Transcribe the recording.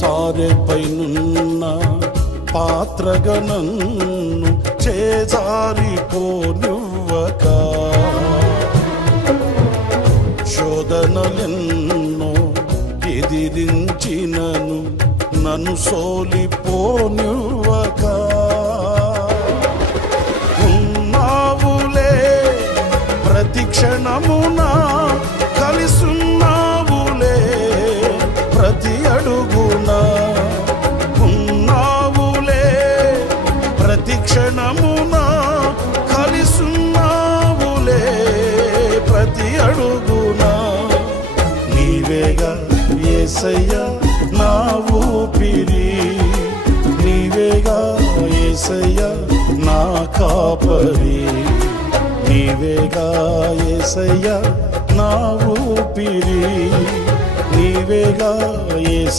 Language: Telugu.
సారెపైనున్న పాత్రగా నన్ను చేజారిపోనివ్వక, శోధనలెన్నో ఎదిరించినను నన్ను సోలిపోనివ్వక, ఉన్నావులే ప్రతి క్షణమున కలిసున్నావులే ప్రతి అడుగున, ఉన్నావులే ప్రతి క్షణమున కలిసున్నావులే ప్రతి అడుగున. నీవేగా యేసయ్యా నా ఊపిరి, నీవేగా యేసయ్యా నా కాపరి, నీవేగా యేసయ్యా నా ఊపిరి, నీవేగా యేసయ్యా